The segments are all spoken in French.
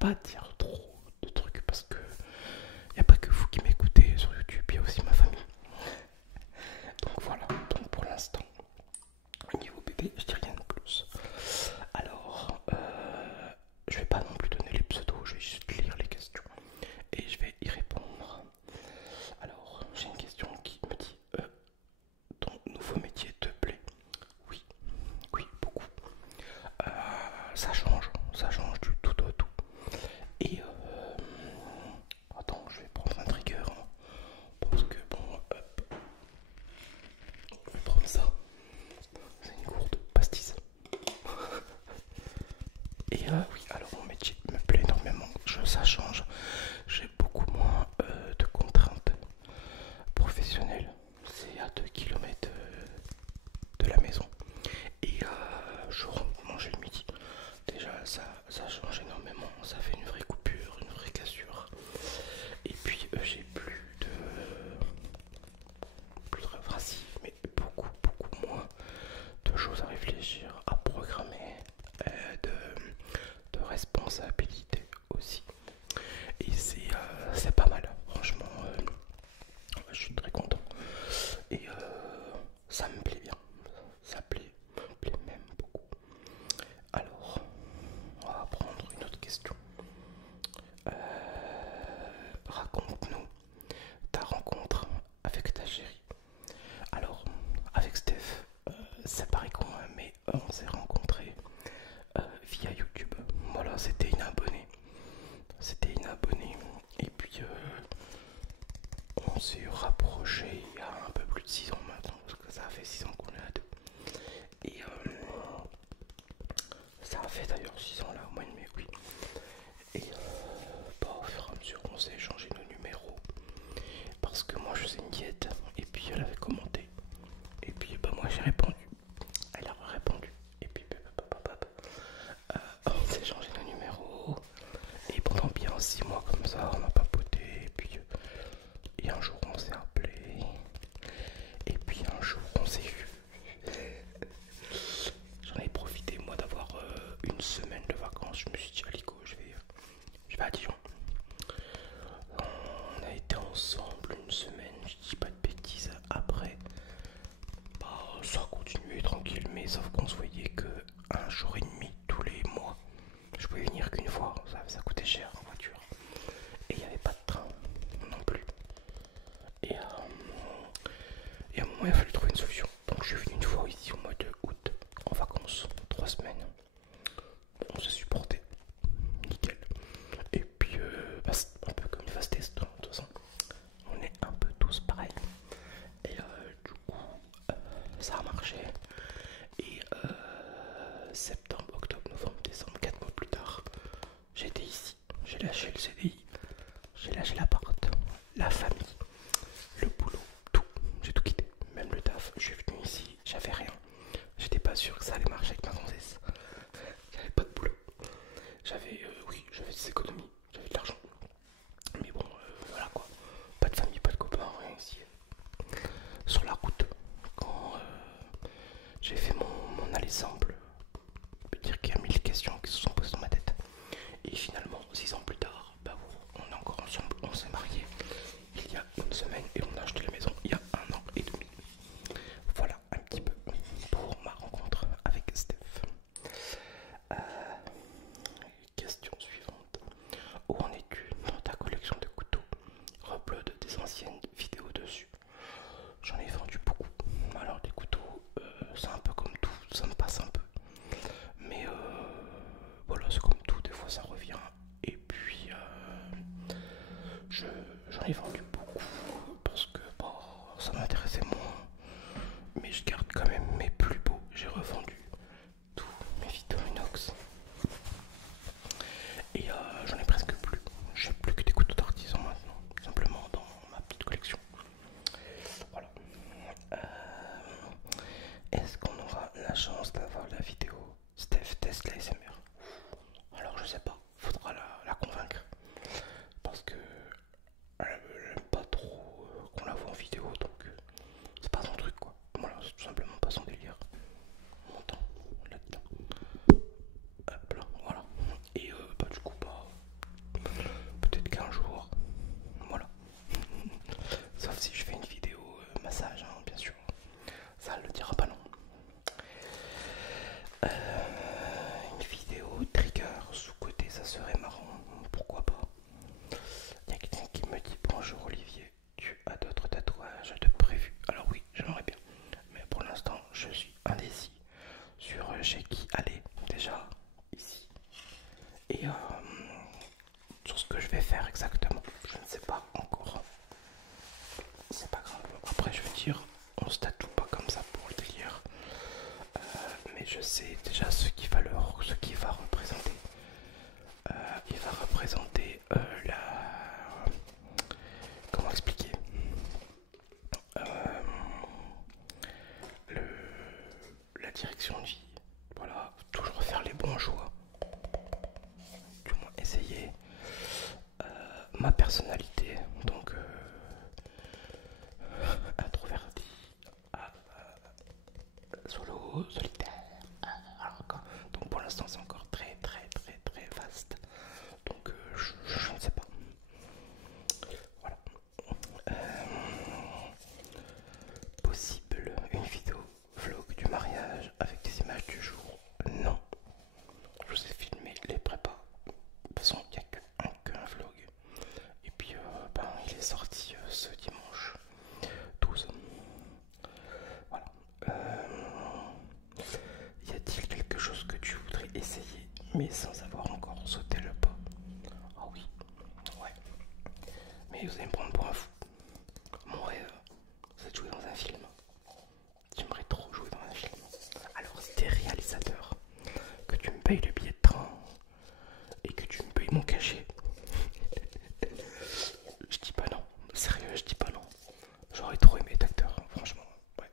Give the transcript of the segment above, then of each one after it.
pas dire trop de trucs parce que il n'y a pas que vous qui m'écoutez sur YouTube, il y a aussi ma famille. Donc voilà, donc pour l'instant, au niveau bébé, je dis rien de plus. Alors, je vais pas non plus donner les pseudos, je vais juste lire les questions et je vais y répondre. Alors, j'ai une question qui me dit ton nouveau métier te plaît? Oui, oui, beaucoup. Euh, ça change du tout au tout. Et attends, je vais prendre un trigger, hein, parce que bon, hop, je vais prendre ça. C'est une gourde pastis. Et oui, alors mon métier me plaît énormément. Ça change. J'ai beaucoup moins de contraintes professionnelles. C'est à 2 km de la maison. Et je rentre manger le midi. Déjà, ça change énormément. Ça fait une vraie coupure, une vraie cassure. Et puis, j'ai enfin si, mais beaucoup moins de choses à réfléchir, à programmer, de responsabilité aussi. Et c'est pas mal, franchement, je suis très content. Et ça me plaît bien, me plaît même beaucoup. Alors, on va prendre une autre question. Raconte-nous ta rencontre avec ta chérie. Alors, avec Steph, ça paraît con, hein, mais on s'est rencontrés via YouTube. Voilà, c'était une abonnée. C'était une abonnée. Et puis, on s'est rapproché il y a un peu plus de 6 ans maintenant, parce que ça fait 6 ans qu'on est à deux. Et ça a fait d'ailleurs 6 ans là, au mois de mai, oui. Et bah, au fur et à mesure, on s'est échangé nos numéros. Parce que moi je faisais une diète, et puis elle avait commenté. Et puis bah, moi j'ai répondu. Elle a répondu. Et puis on s'est échangé nos numéros. Et pendant bien 6 mois comme ça, on a papoté. Et un jour on s'est appelé. Et puis un jour on s'est vu. J'en ai profité moi d'avoir une semaine de vacances. Je me suis dit Alico, je vais à Dijon. On a été ensemble une semaine, je dis pas de bêtises. Après, bah, ça a continué tranquille, mais sauf qu'on se voyait que un jour et demi tous les mois. Je pouvais venir qu'une fois, ça coûtait cher en voiture. Et il n'y avait pas de train non plus. Et à un moment, il a fallu trouver une solution. Donc je suis venu une fois ici au mois de août, en vacances, 3 semaines. On s'est supporté, nickel. Et puis, bah, c'est un peu comme une phase test, de toute façon. On est un peu tous pareils. Et du coup, ça a marché. Et septembre, octobre, novembre, décembre, 4 mois plus tard, j'étais ici. J'ai lâché le CDI, j'ai lâché l'appart, la famille, le boulot, tout. J'ai tout quitté, même le taf. Je suis venu ici, j'avais rien. J'étais pas sûr que ça allait marcher avec ma grossesse. J'avais pas de boulot. Oui, j'avais des économies, j'avais de l'argent. Mais bon, voilà quoi. Pas de famille, pas de copains, rien ici. Sur la route, quand j'ai fait mon aller simple, je peux dire qu'il y a 1000 questions qui se sont posées dans ma tête. Et finalement, 6 ans plus tard, bah, on est encore ensemble, on s'est mariés il y a une semaine et on a acheté la maison il y a 1 an et demi. Voilà un petit peu pour ma rencontre avec Steph. Question suivante. Où en es-tu dans ta collection de couteaux? Upload des anciennes vidéos dessus. J'en ai vendu beaucoup. Alors des couteaux, c'est un peu comme tout, ça me passe un peu. je sais déjà ce qu'il va représenter. Il va représenter la... Comment expliquer euh, la direction de vie. Voilà, toujours faire les bons choix. Du moins essayer. Ma personnalité, donc introverti, solo, solitaire. Donc pour l'instant c'est encore très vaste. Donc je ne sais pas. Voilà. Possible une vidéo vlog du mariage avec des images du jour? Non. Je vous ai filmé les prépas. De toute façon il n'y a qu'un vlog. Et puis il est sorti ce dimanche 12. Voilà. Y a-t-il quelque chose que tu voudrais essayer mais sans avoir encore sauté le pas? Ah oui, ouais. Mais vous allez me prendre pour un fou. Mon rêve, c'est de jouer dans un film. J'aimerais trop jouer dans un film. Alors si t'es réalisateur, que tu me payes le billet de train et que tu me payes mon cachet, je dis pas non. Sérieux, je dis pas non. J'aurais trop aimé être acteur, franchement. Ouais.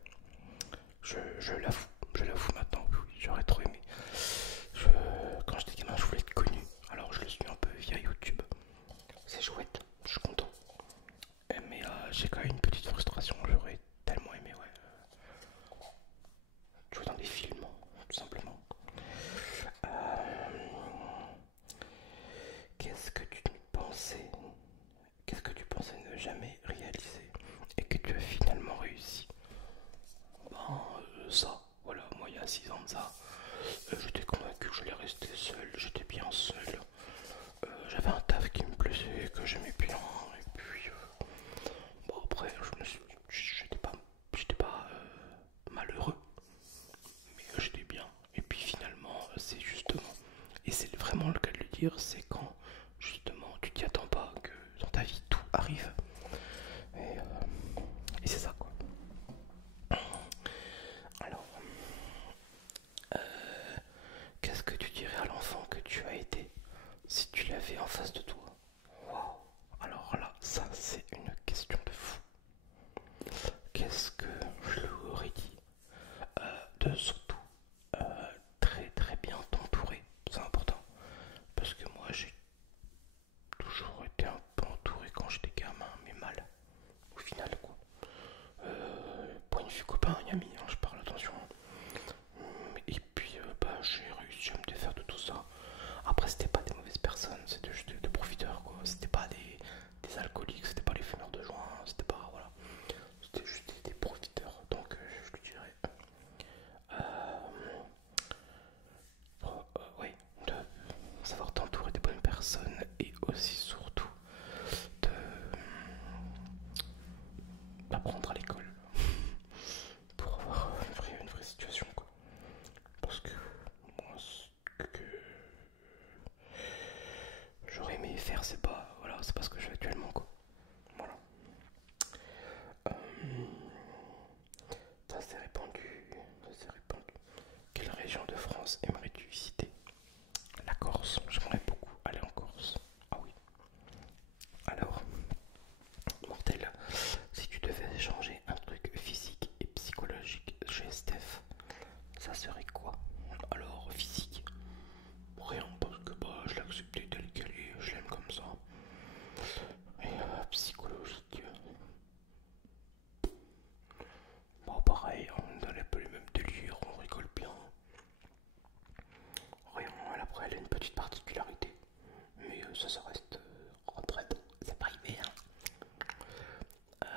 Je l'avoue maintenant, oui, j'aurais trop aimé. Quand j'étais gamin, je voulais être connu. Alors je le suis un peu via YouTube. C'est chouette, je suis content. Mais j'ai quand même une petite frustration. J'aurais tellement aimé, ouais. Jouer dans des films, tout simplement. Euh, Qu'est-ce que tu pensais Qu'est-ce que tu pensais ne jamais réaliser et que tu as finalement réussi? Ça, voilà, moi il y a 6 ans de ça, j'étais convaincu que j'allais rester seul, j'étais bien seul. J'avais un taf qui me plaisait, que j'aimais bien, et puis après j'étais pas malheureux, mais j'étais bien. Et puis finalement, c'est justement, et c'est vraiment le cas de le dire, c'est quand justement tu t'y attends pas que dans ta vie tout arrive. Et, et c'est ça quoi. Alors, qu'est-ce que tu dirais à l'enfant que tu as été si tu l'avais en face de toi? Waouh. Alors là, ça c'est une question de fou. Qu'est-ce que je lui aurais dit? De surtout très bien t'entourer, c'est important. Parce que moi j'ai toujours été un peu entouré quand j'étais gamin, mais mal. Au final quoi. Point de vue copain et ami, hein, je parle, attention. Et puis j'ai réussi à me défaire de tout ça. Après c'était pas des mauvaises personnes, c'était juste des profiteurs quoi. C'était pas des alcooliques, c'était pas les fumeurs de joint, c'était pas voilà. C'était juste des profiteurs. Donc je lui dirais ouais, de savoir t'entourer des bonnes personnes et aussi surtout de d'apprendre à l'école pour avoir une vraie situation quoi. Parce que moi ce que j'aurais aimé faire c'est pas voilà, c'est pas ce que j'ai actuellement quoi. Voilà. Euh, ça s'est répandu. Quelle région de France aimerais-tu visiter? La Corse, j'aimerais beaucoup aller en Corse. Ah oui. Alors, mortel, si tu devais changer un truc physique et psychologique chez Steph, ça serait quoi? Alors, physique, rien, parce que je l'ai accepté tel qu'elle est, je l'aime comme ça. Et psychologique, pareil, on a un peu les mêmes délires, on rigole bien. Rien, après elle a une petite particularité, mais ça reste retraite, c'est pas arrivé. Hein.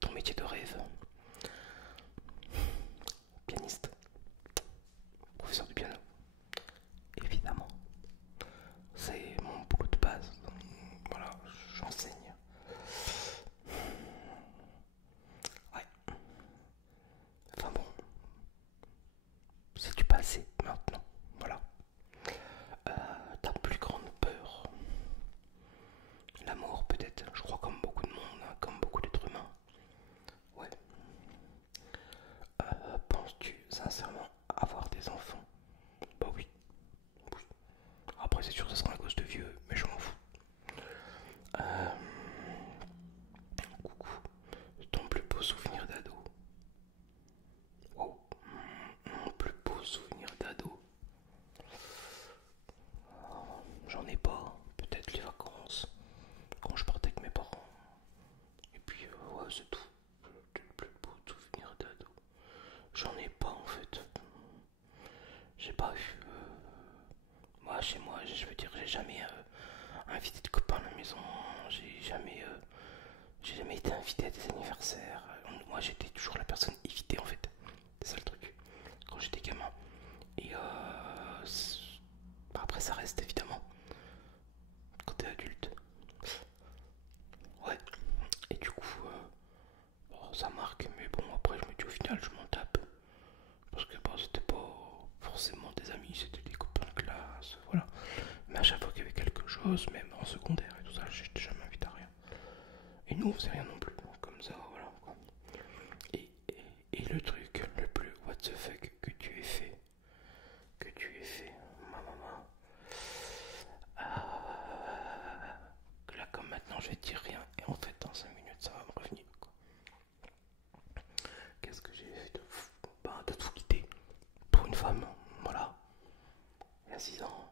Ton métier de rêve? Pianiste, professeur de piano, évidemment. C'est mon boulot de base. Voilà, j'enseigne. Ouais. Enfin bon, c'est du passé maintenant. Voilà. Ta plus grande peur? L'amour peut-être, je crois comme beaucoup de monde, hein, comme beaucoup d'êtres humains. Ouais. Penses-tu pas eu. Moi, chez moi, je veux dire, j'ai jamais invité de copains à la maison. J'ai jamais été invité à des anniversaires. Moi, j'étais toujours la personne évitée en fait. C'est ça le truc. Quand j'étais gamin. Et après, ça reste évidemment. Quand t'es adulte. Ouais. Et du coup, bon, ça marque. Mais bon, après, je me dis au final, je m'en tape. Parce que bon, c'était pas forcément des amis, c'était des copains de classe. Voilà. Mais à chaque fois qu'il y avait quelque chose, même en secondaire et tout ça, j'étais jamais invité à rien. Et nous, on faisait rien non plus. Comme ça, voilà. Quoi. Et le truc le plus what the fuck que tu aies fait, ma maman. Là, comme maintenant, je vais te dire rien. Et en fait, dans 5 minutes, ça va me revenir. Quoi. Qu'est-ce que j'ai fait de fou? Bah, de tout quitter. Pour une femme, voilà. Il y a 6 ans.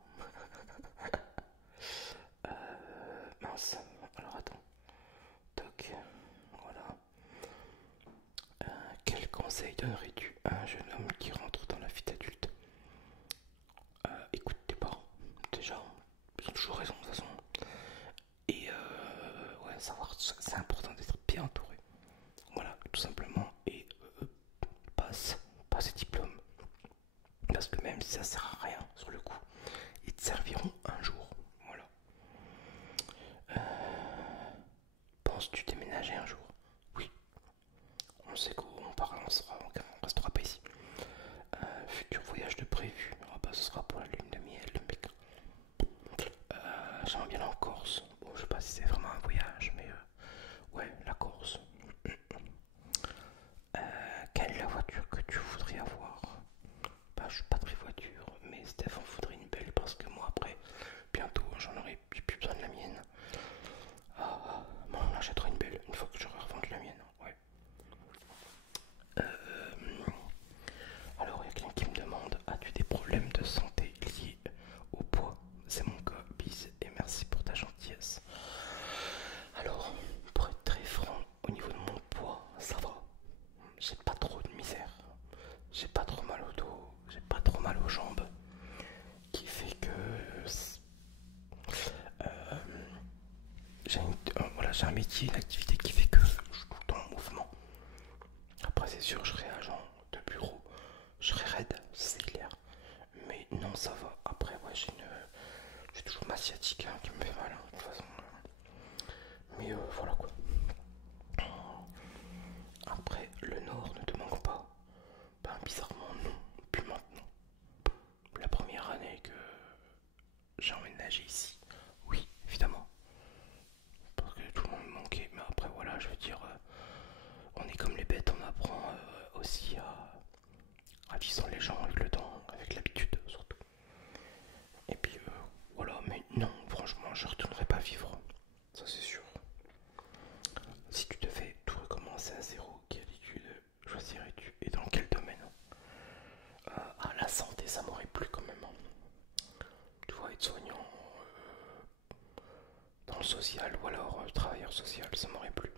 Mince. Alors, attends. Toc. Voilà. Quel conseil donnerais-tu à un jeune homme qui rentre dans la vie d'adulte? Écoute tes parents, déjà, ils ont toujours raison de toute façon. Et ouais, savoir, c'est important d'être bien entouré. Voilà, tout simplement. Et passe ces diplômes. Parce que même si ça sert à rien sur le coup, ils te serviront un jour. Voilà. Penses-tu déménager un jour? Oui. On sait qu'on on restera pas ici. Futur voyage de prévu. Ah bah ce sera pour la lune de miel, mec. J'aimerais bien aller en Corse. Bon, je sais pas si c'est vraiment un voyage, mais ouais, la Corse. Quelle est la voiture que tu voudrais avoir? Bah, je suis pas très voiture, mais Stéphane voudrait une belle parce que moi, après, bientôt, j'en aurai plus besoin de la mienne. Bon, on achètera une belle une fois que j'aurai revendu la mienne. Ouais. Alors, il y a quelqu'un qui me demande: as-tu des problèmes de santé liés au poids? C'est mon cas, bis, et merci pour ta gentillesse. Alors, pour être très franc, au niveau de mon poids, ça va. J'ai pas trop de misère. J'ai pas trop mal au dos, j'ai pas trop mal aux jambes. Qui fait que voilà, j'ai un métier, une activité qui fait que je suis tout le temps en mouvement. Après, c'est sûr, je serai agent de bureau, je serai raide, c'est clair. Mais non, ça va. Après, ouais, j'ai toujours ma sciatique qui me fait mal, de toute façon. Mais voilà quoi. Après, le nord ne te manque pas. Ben, bizarrement, non. Plus maintenant. La première année que j'ai emménagé ici, oui, évidemment. Parce que tout le monde me manquait. Mais après, voilà, je veux dire, on est comme les bêtes, on apprend aussi à vivre sans les gens avec le temps, avec l'habitude surtout. Et puis voilà, mais non, franchement, je retournerai pas vivre. Ça, c'est sûr. Si tu devais tout recommencer à zéro, quelle étude choisirais-tu et dans quel domaine? La santé, ça m'aurait plu quand même. Tu vois, être soignant dans le social ou alors travailleur social, ça m'aurait plu.